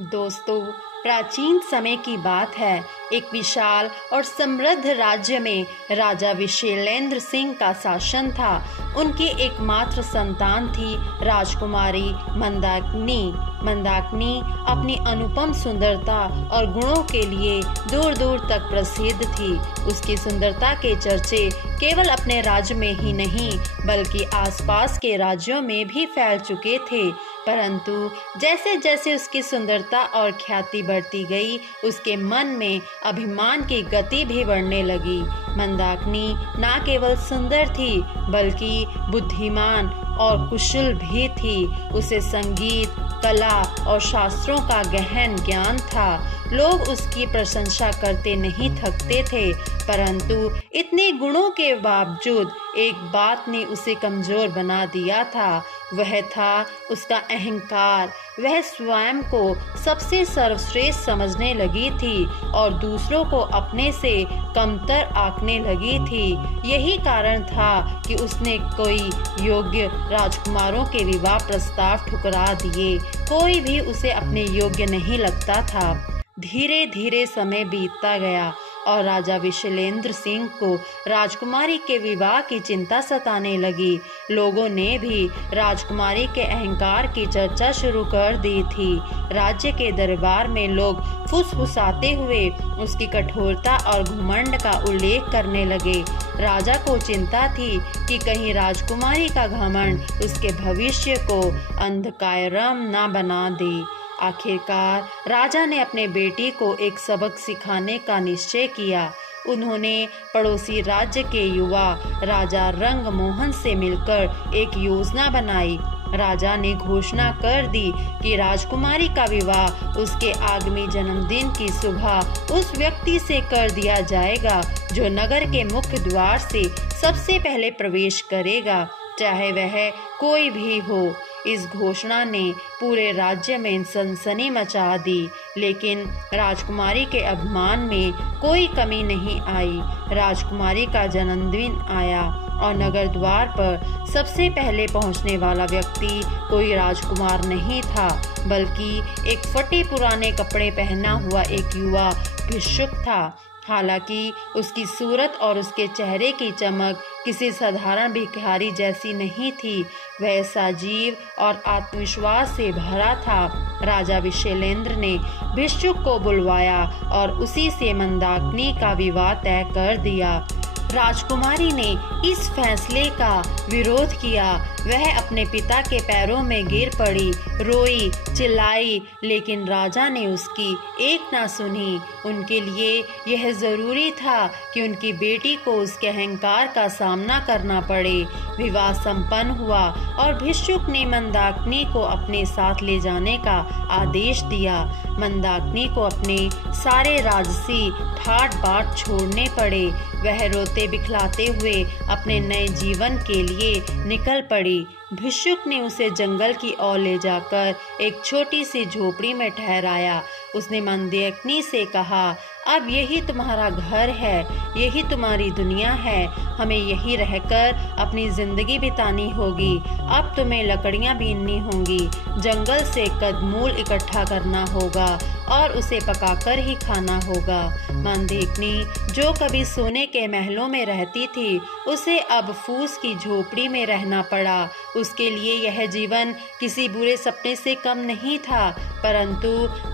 दोस्तों, प्राचीन समय की बात है। एक विशाल और समृद्ध राज्य में राजा विशैलेंद्र सिंह का शासन था। उनकी एकमात्र संतान थी राजकुमारी मंदाकिनी। मंदाकिनी अपनी अनुपम सुंदरता और गुणों के लिए दूर दूर तक प्रसिद्ध थी। उसकी सुंदरता के चर्चे केवल अपने राज्य में ही नहीं बल्कि आसपास के राज्यों में भी फैल चुके थे। परंतु जैसे जैसे उसकी सुंदरता और ख्याति बढ़ती गई, उसके मन में अभिमान की गति भी बढ़ने लगी। मंदाकिनी न केवल सुंदर थी बल्कि बुद्धिमान और कुशल भी थी। उसे संगीत, कला और शास्त्रों का गहन ज्ञान था। लोग उसकी प्रशंसा करते नहीं थकते थे, परंतु इतने गुणों के बावजूद एक बात ने उसे कमजोर बना दिया था। वह था उसका अहंकार। वह स्वयं को सबसे सर्वश्रेष्ठ समझने लगी थी और दूसरों को अपने से कमतर आंकने लगी थी। यही कारण था कि उसने कोई योग्य राजकुमारों के विवाह प्रस्ताव ठुकरा दिए। कोई भी उसे अपने योग्य नहीं लगता था। धीरे धीरे समय बीतता गया और राजा विशैलेंद्र सिंह को राजकुमारी के विवाह की चिंता सताने लगी। लोगों ने भी राजकुमारी के अहंकार की चर्चा शुरू कर दी थी। राज्य के दरबार में लोग फुसफुसाते हुए उसकी कठोरता और घमंड का उल्लेख करने लगे। राजा को चिंता थी कि कहीं राजकुमारी का घमंड उसके भविष्य को अंधकारम न बना दे। आखिरकार राजा ने अपने बेटी को एक सबक सिखाने का निश्चय किया। उन्होंने पड़ोसी राज्य के युवा राजा रंगमोहन से मिलकर एक योजना बनाई। राजा ने घोषणा कर दी कि राजकुमारी का विवाह उसके आगामी जन्मदिन की सुबह उस व्यक्ति से कर दिया जाएगा जो नगर के मुख्य द्वार से सबसे पहले प्रवेश करेगा, चाहे वह कोई भी हो। इस घोषणा ने पूरे राज्य में सनसनी मचा दी, लेकिन राजकुमारी के अभिमान में कोई कमी नहीं आई। राजकुमारी का जन्मदिन आया और नगर द्वार पर सबसे पहले पहुंचने वाला व्यक्ति कोई राजकुमार नहीं था बल्कि एक फटे पुराने कपड़े पहना हुआ एक युवा भिक्षुक था। हालांकि उसकी सूरत और उसके चेहरे की चमक किसी साधारण भिखारी जैसी नहीं थी। वह सजीव और आत्मविश्वास से भरा था। राजा विशैलेंद्र ने भिक्षुक को बुलवाया और उसी से मंदाकिनी का विवाह तय कर दिया। राजकुमारी ने इस फैसले का विरोध किया। वह अपने पिता के पैरों में गिर पड़ी, रोई, चिल्लाई, लेकिन राजा ने उसकी एक ना सुनी। उनके लिए यह जरूरी था कि उनकी बेटी को उसके अहंकार का सामना करना पड़े। विवाह संपन्न हुआ और भिक्षुक ने मंदाकिनी को अपने साथ ले जाने का आदेश दिया। मंदाकिनी को अपने सारे राजसी ठाट बाट छोड़ने पड़े। वह रोते बिखलाते हुए अपने नए जीवन के लिए निकल पड़ी। भिक्षुक ने उसे जंगल की ओर ले जाकर एक छोटी सी झोपड़ी में ठहराया। उसने मंदाकिनी से कहा, अब यही तुम्हारा घर है, यही तुम्हारी दुनिया है। हमें यही रहकर अपनी जिंदगी बितानी होगी। अब तुम्हें लकड़ियां बीननी होंगी, जंगल से कंदमूल इकट्ठा करना होगा और उसे पकाकर ही खाना होगा। मंदाकिनी जो कभी सोने के महलों में रहती थी, उसे अब फूस की झोपड़ी में रहना पड़ा। उसके लिए यह जीवन किसी बुरे सपने से कम नहीं था, परंतु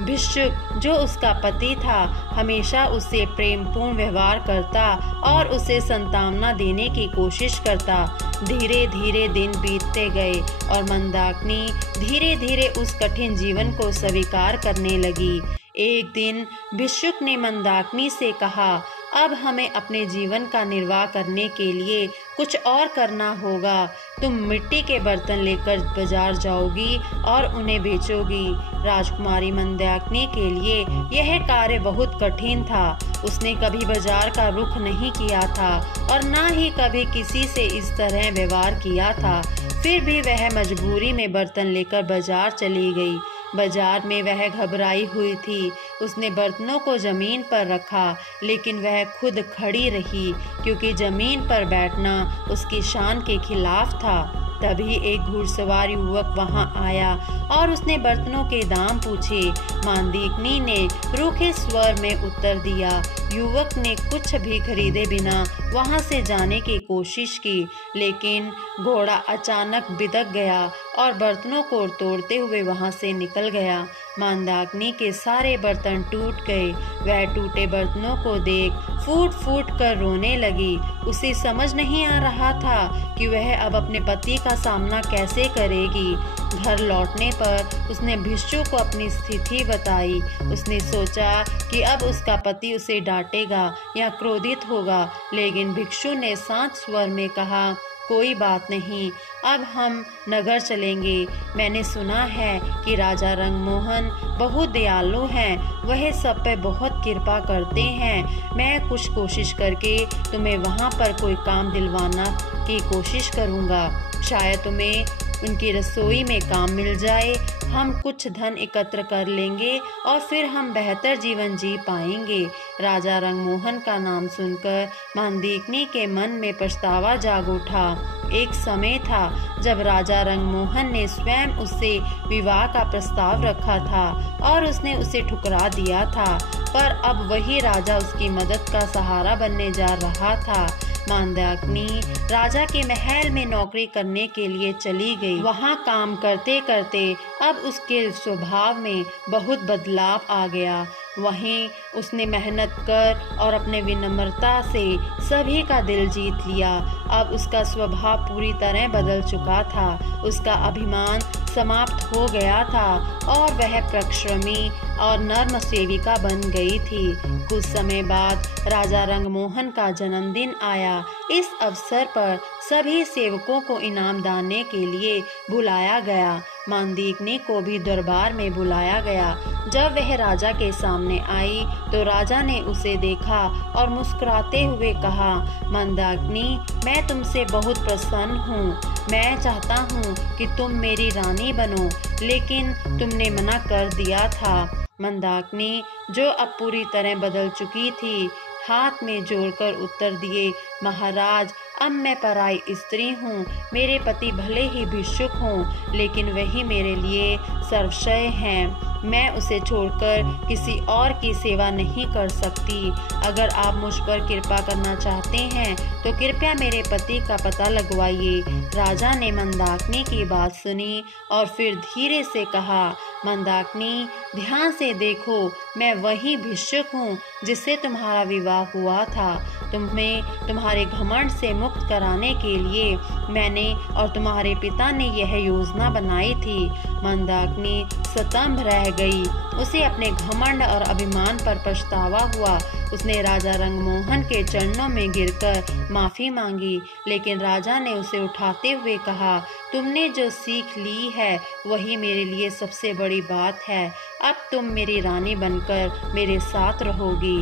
भिक्षुक जो उसका पति था हमेशा उससे प्रेमपूर्ण व्यवहार करता और उसे सांत्वना देने की कोशिश करता। धीरे धीरे दिन बीतते गए और मंदाकिनी धीरे धीरे उस कठिन जीवन को स्वीकार करने लगी। एक दिन भिक्षुक ने मंदाकिनी से कहा, अब हमें अपने जीवन का निर्वाह करने के लिए कुछ और करना होगा। तुम मिट्टी के बर्तन लेकर बाजार जाओगी और उन्हें बेचोगी। राजकुमारी मंदाकिनी के लिए यह कार्य बहुत कठिन था। उसने कभी बाजार का रुख नहीं किया था और न ही कभी किसी से इस तरह व्यवहार किया था। फिर भी वह मजबूरी में बर्तन लेकर बाजार चली गई। बाजार में वह घबराई हुई थी। उसने बर्तनों को जमीन पर रखा, लेकिन वह खुद खड़ी रही क्योंकि जमीन पर बैठना उसकी शान के खिलाफ था। तभी एक घुड़सवार युवक वहां आया और उसने बर्तनों के दाम पूछे। मंदाकिनी ने रूखे स्वर में उत्तर दिया। युवक ने कुछ भी खरीदे बिना वहां से जाने की कोशिश की, लेकिन घोड़ा अचानक बिदक गया और बर्तनों को तोड़ते हुए वहां से निकल गया। मंदाकिनी के सारे बर्तन टूट गए। वह टूटे बर्तनों को देख फूट फूट कर रोने लगी। उसे समझ नहीं आ रहा था कि वह अब अपने पति का सामना कैसे करेगी। घर लौटने पर उसने भिक्षु को अपनी स्थिति बताई। उसने सोचा कि अब उसका पति उसे डांटेगा या क्रोधित होगा, लेकिन भिक्षु ने शांत स्वर में कहा, कोई बात नहीं, अब हम नगर चलेंगे। मैंने सुना है कि राजा रंगमोहन बहुत दयालु हैं, वह सब पे बहुत कृपा करते हैं। मैं कुछ कोशिश करके तुम्हें वहाँ पर कोई काम दिलवाना की कोशिश करूँगा। शायद तुम्हें उनकी रसोई में काम मिल जाए। हम कुछ धन एकत्र कर लेंगे और फिर हम बेहतर जीवन जी पाएंगे। राजा रंगमोहन का नाम सुनकर मंदाकिनी के मन में पछतावा जाग उठा। एक समय था जब राजा रंगमोहन ने स्वयं उससे विवाह का प्रस्ताव रखा था और उसने उसे ठुकरा दिया था, पर अब वही राजा उसकी मदद का सहारा बनने जा रहा था। मंदाकिनी राजा के महल में नौकरी करने के लिए चली गई। वहाँ काम करते करते अब उसके स्वभाव में बहुत बदलाव आ गया। वहीं उसने मेहनत कर और अपने विनम्रता से सभी का दिल जीत लिया। अब उसका स्वभाव पूरी तरह बदल चुका था। उसका अभिमान समाप्त हो गया था और वह परिश्रमी और नर्म सेविका बन गई थी। कुछ समय बाद राजा रंगमोहन का जन्मदिन आया। इस अवसर पर सभी सेवकों को इनाम देने के लिए बुलाया गया। मंदाकिनी को भी दरबार में बुलाया गया। जब वह राजा के सामने आई तो राजा ने उसे देखा और मुस्कुराते हुए कहा, मंदाकिनी, मैं तुमसे बहुत प्रसन्न हूँ। मैं चाहता हूँ कि तुम मेरी रानी बनो, लेकिन तुमने मना कर दिया था। मंदाकिनी, जो अब पूरी तरह बदल चुकी थी, हाथ में जोड़कर उत्तर दिए, महाराज, अब मैं पराई स्त्री हूँ। मेरे पति भले ही भिक्षुक हों, लेकिन वही मेरे लिए सर्वस्व हैं। मैं उसे छोड़कर किसी और की सेवा नहीं कर सकती। अगर आप मुझ पर कृपा करना चाहते हैं तो कृपया मेरे पति का पता लगवाइए। राजा ने मंदाकिनी की बात सुनी और फिर धीरे से कहा, मंदाकिनी, ध्यान से देखो, मैं वही भिक्षुक हूँ जिससे तुम्हारा विवाह हुआ था। तुम्हें तुम्हारे घमंड से मुक्त कराने के लिए मैंने और तुम्हारे पिता ने यह योजना बनाई थी। मंदाकिनी स्तंभ रह गई। उसे अपने घमंड और अभिमान पर पछतावा हुआ। उसने राजा रंगमोहन के चरणों में गिरकर माफी मांगी, लेकिन राजा ने उसे उठाते हुए कहा, तुमने जो सीख ली है वही मेरे लिए सबसे बड़ी बात है। अब तुम मेरी रानी बनकर मेरे साथ रहोगी।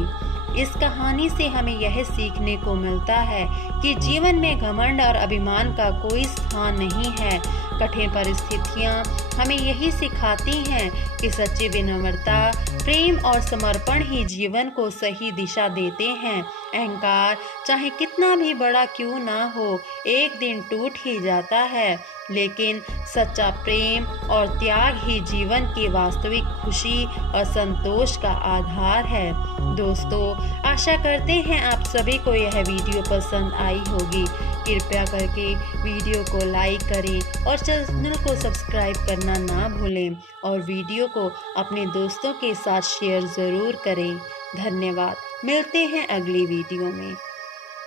इस कहानी से हमें यह सीखने को मिलता है कि जीवन में घमंड और अभिमान का कोई स्थान नहीं है। कठिन परिस्थितियाँ हमें यही सिखाती हैं कि सच्ची विनम्रता, प्रेम और समर्पण ही जीवन को सही दिशा देते हैं। अहंकार चाहे कितना भी बड़ा क्यों ना हो, एक दिन टूट ही जाता है, लेकिन सच्चा प्रेम और त्याग ही जीवन की वास्तविक खुशी और संतोष का आधार है। दोस्तों, आशा करते हैं आप सभी को यह वीडियो पसंद आई होगी। कृपया करके वीडियो को लाइक करें और चैनल को सब्सक्राइब करना ना भूलें और वीडियो को अपने दोस्तों के साथ शेयर ज़रूर करें। धन्यवाद। मिलते हैं अगली वीडियो में।